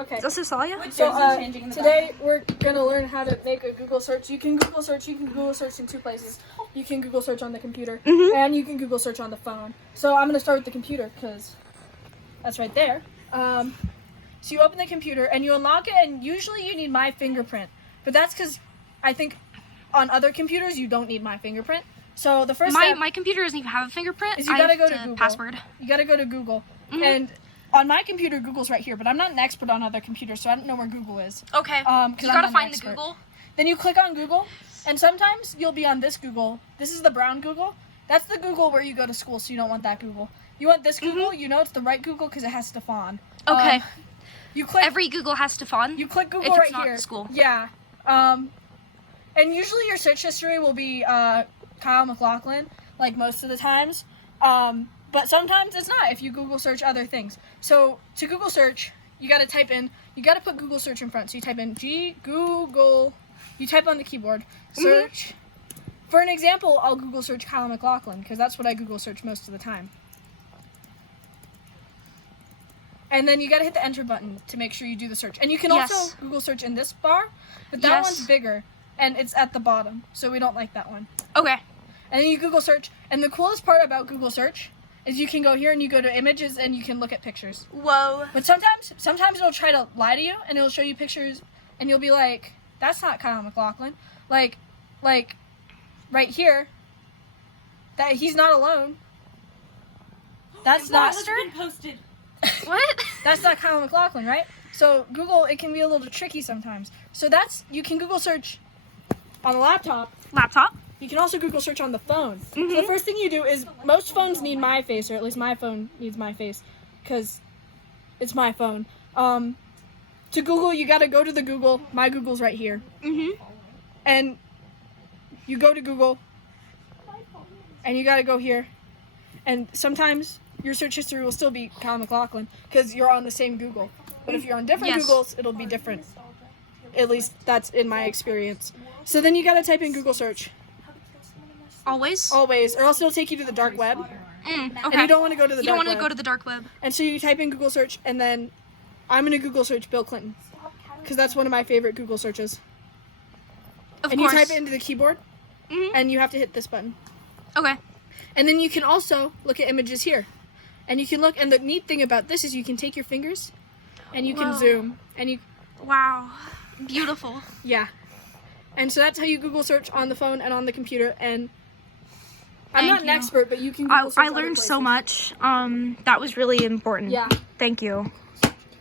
Okay. Is this Asalia? So today we're gonna learn how to make a Google search. You can Google search in two places. You can Google search on the computer and you can Google search on the phone. So I'm gonna start with the computer because that's right there. So you open the computer and you unlock it, and usually you need my fingerprint, but that's because I think on other computers you don't need my fingerprint. So the first step my computer doesn't even have a fingerprint. is you gotta go to Google. Password. You gotta go to Google and. On my computer, Google's right here, but I'm not an expert on other computers, so I don't know where Google is. Okay. You gotta find the Google. Then you click on Google, and sometimes you'll be on this Google. This is the brown Google. That's the Google where you go to school, so you don't want that Google. You want this Google. You know it's the right Google because it has Stefan. Okay. You click. Every Google has Stefan. You click Google if right it's not here. School. Yeah. And usually your search history will be Kyle McLaughlin, like most of the times. But sometimes it's not if you Google search other things. So to Google search, you gotta put Google search in front. So you type in Google, you type on the keyboard, search. For an example, I'll Google search Kyle McLaughlin because that's what I Google search most of the time. And then you gotta hit the enter button to make sure you do the search. And you can also Google search in this bar, but that one's bigger and it's at the bottom. So we don't like that one. Okay. And then you Google search. And the coolest part about Google search is you can go here and you go to images and you can look at pictures. Whoa. But sometimes it'll try to lie to you and it'll show you pictures and you'll be like, that's not Kyle McLaughlin. Like right here, that he's not alone. That's not been posted. What? That's not Kyle McLaughlin, right? So Google, it can be a little tricky sometimes. So you can Google search on the laptop. You can also Google search on the phone. So the first thing you do is, most phones need my face, or at least my phone needs my face, because it's my phone. To Google, you gotta go to the Google. My Google's right here. And you go to Google, and you gotta go here. And sometimes your search history will still be Kyle McLaughlin, because you're on the same Google. But if you're on different Googles, it'll be different. At least that's in my experience. So then you gotta type in Google search. Always, or else it'll take you to the dark web. Okay. And you don't want to go to the dark web. You don't want to go to the dark web. And so you type in Google search, and then I'm going to Google search Bill Clinton, because that's one of my favorite Google searches. Of and course. You type it into the keyboard, and you have to hit this button. Okay. And then you can also look at images here. And you can look, and the neat thing about this is you can take your fingers, and you can zoom, and you... Wow. Beautiful. Yeah. And so that's how you Google search on the phone and on the computer, and... I'm not an expert, but you can Google search I learned so much. That was really important. Yeah. Thank you.